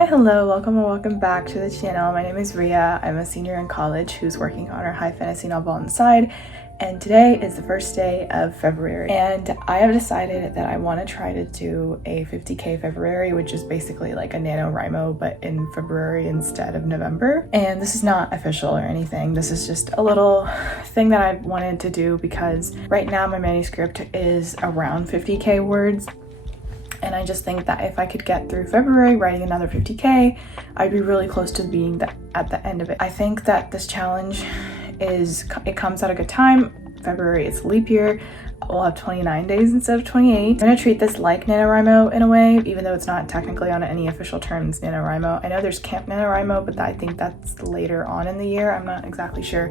Hi, hello, welcome or welcome back to the channel. My name is Ria. I'm a senior in college who's working on her high fantasy novel on the side, and today is the first day of February, and I have decided that I want to try to do a 50k February, which is basically like a NaNoWriMo but in February instead of November. And this is not official or anything, this is just a little thing that I wanted to do because right now my manuscript is around 50k words. And I just think that if I could get through February writing another 50k, I'd be really close to being at the end of it. I think that this challenge it comes at a good time. February is leap year. We'll have 29 days instead of 28. I'm gonna treat this like NaNoWriMo in a way, even though it's not technically on any official terms NaNoWriMo. I know there's Camp NaNoWriMo, but I think that's later on in the year. I'm not exactly sure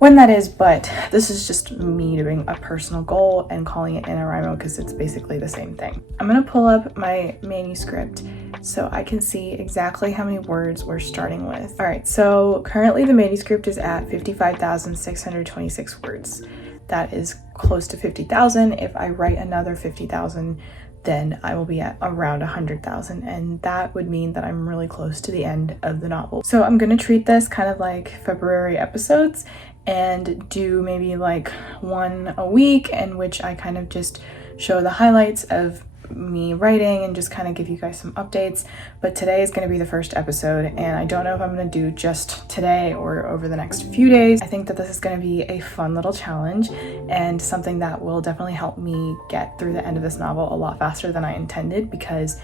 when that is, but this is just me doing a personal goal and calling it NaNoWriMo because it's basically the same thing. I'm gonna pull up my manuscript so I can see exactly how many words we're starting with. All right, so currently the manuscript is at 55,626 words. That is close to 50,000. If I write another 50,000, then I will be at around 100,000, and that would mean that I'm really close to the end of the novel. So I'm gonna treat this kind of like February episodes and do maybe like one a week in which I kind of just show the highlights of me writing and just kind of give you guys some updates. But today is going to be the first episode, and I don't know if I'm going to do just today or over the next few days. I think that this is going to be a fun little challenge and something that will definitely help me get through the end of this novel a lot faster than I intended, because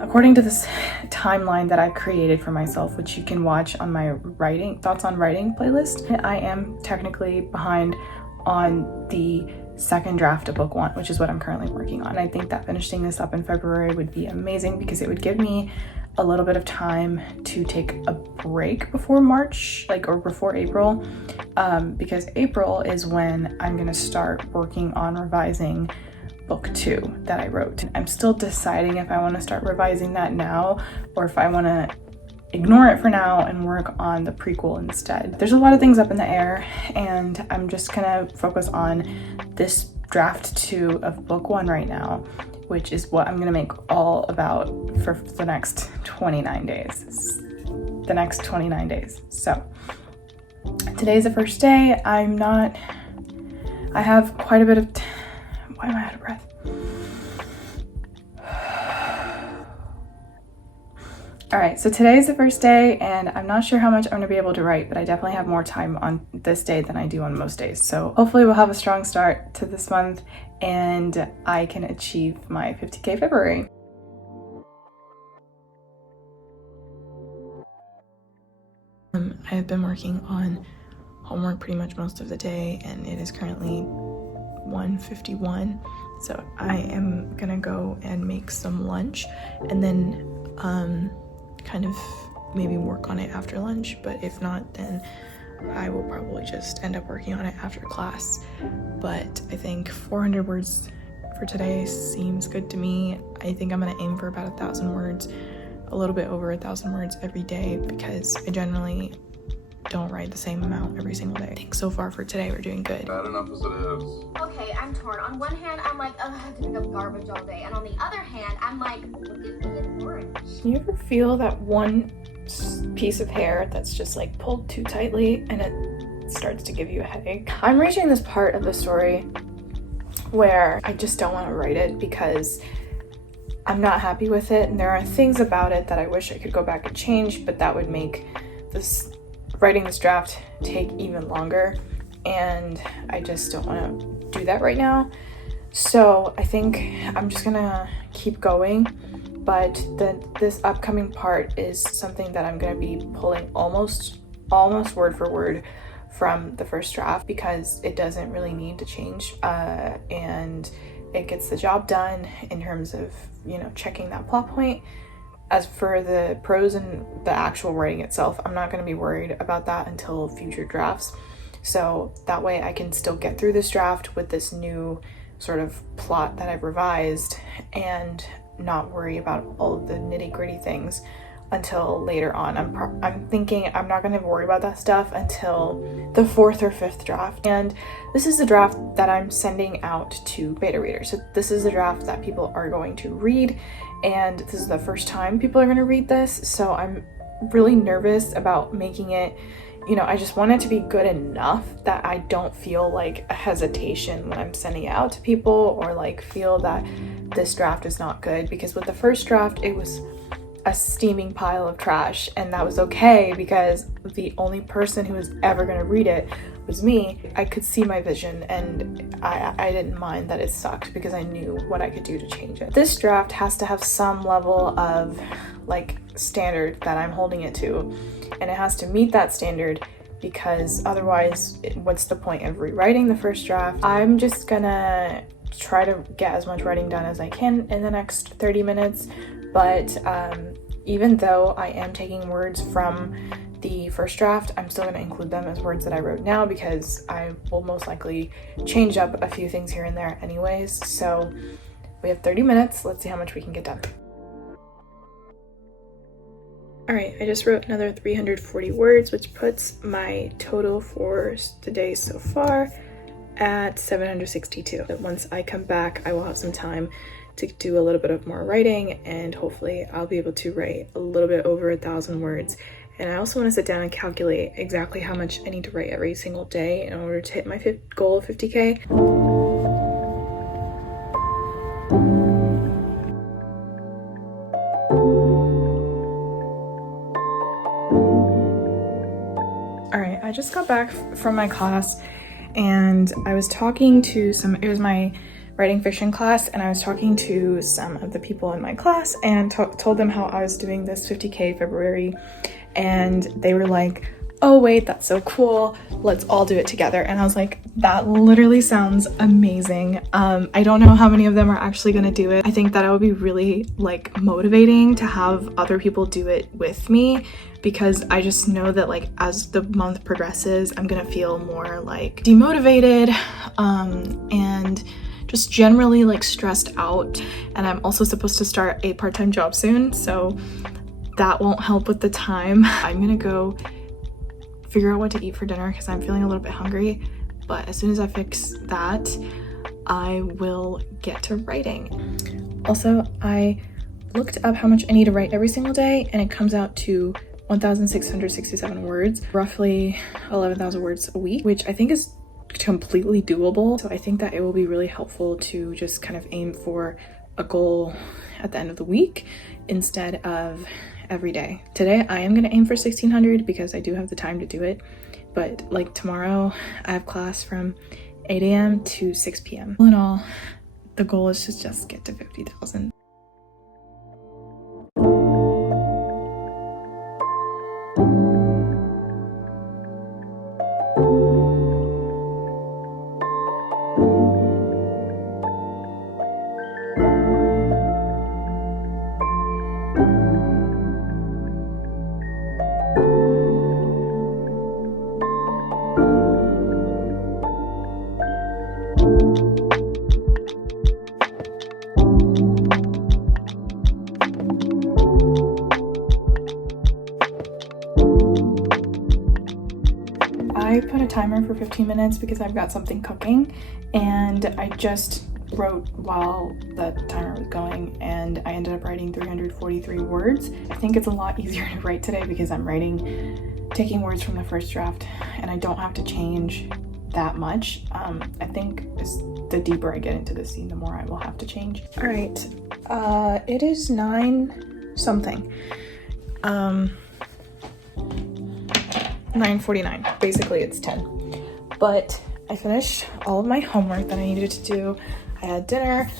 according to this timeline that I've created for myself, which you can watch on my thoughts on writing playlist, I am technically behind on the second draft of book one, which is what I'm currently working on. I think that finishing this up in February would be amazing because it would give me a little bit of time to take a break before March, or before April, because April is when I'm gonna start working on revising book 2 that I wrote. I'm still deciding if I want to start revising that now or if I want to ignore it for now and work on the prequel instead. There's a lot of things up in the air, and I'm just gonna focus on this draft 2 of book 1 right now, which is what I'm gonna make all about for the next 29 days. So today's the first day. I have quite a bit of why am I out of breath? All right, so today is the first day, and I'm not sure how much I'm gonna be able to write, but I definitely have more time on this day than I do on most days. So hopefully we'll have a strong start to this month and I can achieve my 50k February. I have been working on homework pretty much most of the day, and it is currently 1:51, so I am gonna go and make some lunch and then kind of maybe work on it after lunch, but if not, then I will probably just end up working on it after class. But I think 400 words for today seems good to me. I think I'm gonna aim for about 1,000 words, a little bit over 1,000 words every day, because I generally don't write the same amount every single day. I think so far for today we're doing good. Bad enough as it is. Okay, I'm torn. On one hand, I'm like, ugh, I have to pick up garbage all day. And on the other hand, I'm like, look at me in orange. You ever feel that one piece of hair that's just like pulled too tightly and it starts to give you a headache? I'm reaching this part of the story where I just don't want to write it because I'm not happy with it, and there are things about it that I wish I could go back and change, but that would make writing this draft take even longer, and I just don't want to do that right now. So I think I'm just gonna keep going, but this upcoming part is something that I'm gonna be pulling almost word for word from the first draft, because it doesn't really need to change, and it gets the job done in terms of, checking that plot point. As for the prose and the actual writing itself, I'm not going to be worried about that until future drafts. So that way I can still get through this draft with this new sort of plot that I've revised and not worry about all of the nitty-gritty things until later on. I'm thinking I'm not going to worry about that stuff until the 4th or 5th draft. And this is the draft that I'm sending out to beta readers. So this is the draft that people are going to read, and this is the first time people are going to read this. So I'm really nervous about making it, you know, I just want it to be good enough that I don't feel like a hesitation when I'm sending it out to people, or like feel that this draft is not good, because with the first draft it was a steaming pile of trash, and that was okay because the only person who was ever going to read it was me. I could see my vision, and I didn't mind that it sucked because I knew what I could do to change it. This draft has to have some level of like standard that I'm holding it to, and it has to meet that standard, because otherwise what's the point of rewriting the first draft? I'm just gonna try to get as much writing done as I can in the next 30 minutes. But even though I am taking words from the first draft, I'm still going to include them as words that I wrote now, because I will most likely change up a few things here and there anyways. So we have 30 minutes. Let's see how much we can get done. All right, I just wrote another 340 words, which puts my total for the day so far at 762. But once I come back, I will have some time to do a little bit of more writing, and hopefully I'll be able to write a little bit over 1,000 words. And I also want to sit down and calculate exactly how much I need to write every single day in order to hit my goal of 50K. All right, I just got back from my class, and I was talking to it was my writing fiction class, and I was talking to some of the people in my class and told them how I was doing this 50K February, and they were like, oh wait, that's so cool, let's all do it together. And I was like, that literally sounds amazing. I don't know how many of them are actually gonna do it. I think that it would be really like motivating to have other people do it with me, because I just know that like as the month progresses, I'm gonna feel more like demotivated and just generally like stressed out. And I'm also supposed to start a part-time job soon, so that won't help with the time. I'm gonna go figure out what to eat for dinner because I'm feeling a little bit hungry, but as soon as I fix that, I will get to writing. Also, I looked up how much I need to write every single day, and it comes out to 1,667 words, roughly 11,000 words a week, which I think is completely doable. So I think that it will be really helpful to just kind of aim for a goal at the end of the week instead of every day. Today I am going to aim for 1,600 because I do have the time to do it, but like tomorrow I have class from 8 a.m. to 6 p.m. All in all, the goal is to just get to 50,000. I put a timer for 15 minutes because I've got something cooking, and I just wrote while the timer was going, and I ended up writing 343 words. I think it's a lot easier to write today because I'm taking words from the first draft, and I don't have to change that much. I think the deeper I get into the scene, the more I will have to change. All right, it is 9 something. 9:49. Basically it's 10. But I finished all of my homework that I needed to do. I had dinner.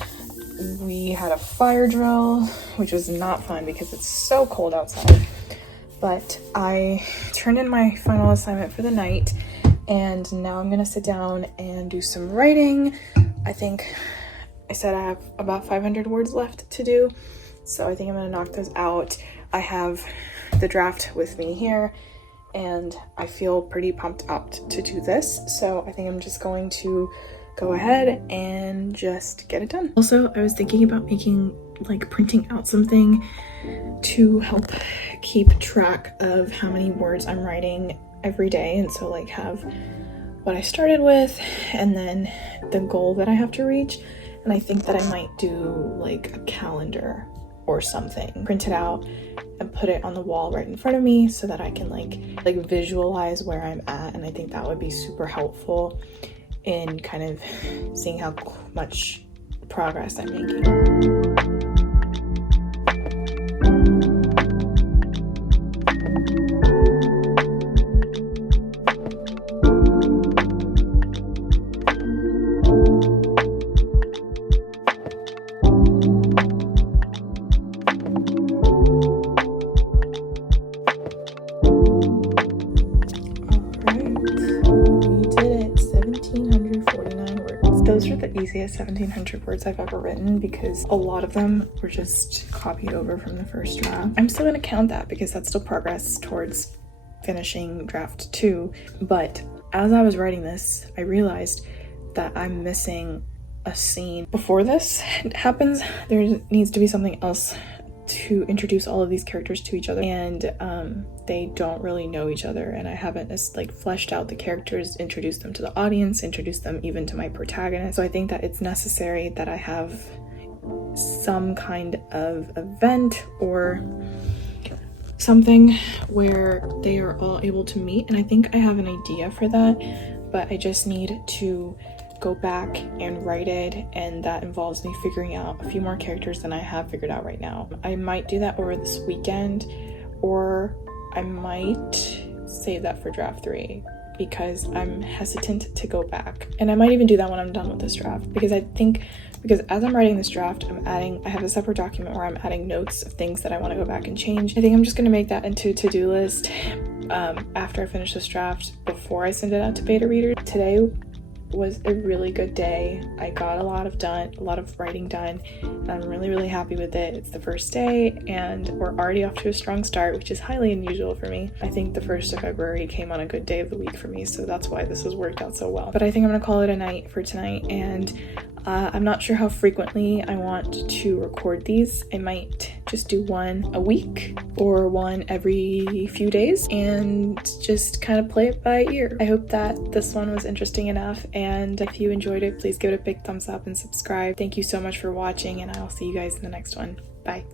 We had a fire drill, which was not fun because it's so cold outside. But I turned in my final assignment for the night, and now I'm gonna sit down and do some writing. I think I said I have about 500 words left to do, so I think I'm gonna knock those out. I have the draft with me here, and I feel pretty pumped up to do this, so I think I'm just going to go ahead and just get it done. Also, I was thinking about making, like, printing out something to help keep track of how many words I'm writing every day, and so like have what I started with and then the goal that I have to reach. And I think that I might do like a calendar or something, print it out and put it on the wall right in front of me so that I can like visualize where I'm at. And I think that would be super helpful in kind of seeing how much progress I'm making. Those are the easiest 1700 words I've ever written because a lot of them were just copied over from the first draft. I'm still gonna count that because that's still progress towards finishing draft 2. But as I was writing this, I realized that I'm missing a scene. Before this happens, there needs to be something else to introduce all of these characters to each other, and they don't really know each other, and I haven't just like fleshed out the characters, introduced them to the audience, introduced them even to my protagonist. So I think that it's necessary that I have some kind of event or something where they are all able to meet, and I think I have an idea for that, but I just need to go back and write it, and that involves me figuring out a few more characters than I have figured out right now. I might do that over this weekend, or I might save that for draft 3 because I'm hesitant to go back. And I might even do that when I'm done with this draft, because I think, because as I'm writing this draft, I have a separate document where I'm adding notes of things that I want to go back and change. I think I'm just going to make that into a to-do list after I finish this draft before I send it out to beta readers. Today was a really good day. I got a lot of writing done, and I'm really happy with it. It's the first day and we're already off to a strong start, which is highly unusual for me. I think the 1st of February came on a good day of the week for me, so that's why this has worked out so well. But I think I'm gonna call it a night for tonight, and I'm not sure how frequently I want to record these. I might just do one a week or one every few days and just kind of play it by ear. I hope that this one was interesting enough, and if you enjoyed it, please give it a big thumbs up and subscribe. Thank you so much for watching, and I'll see you guys in the next one. Bye.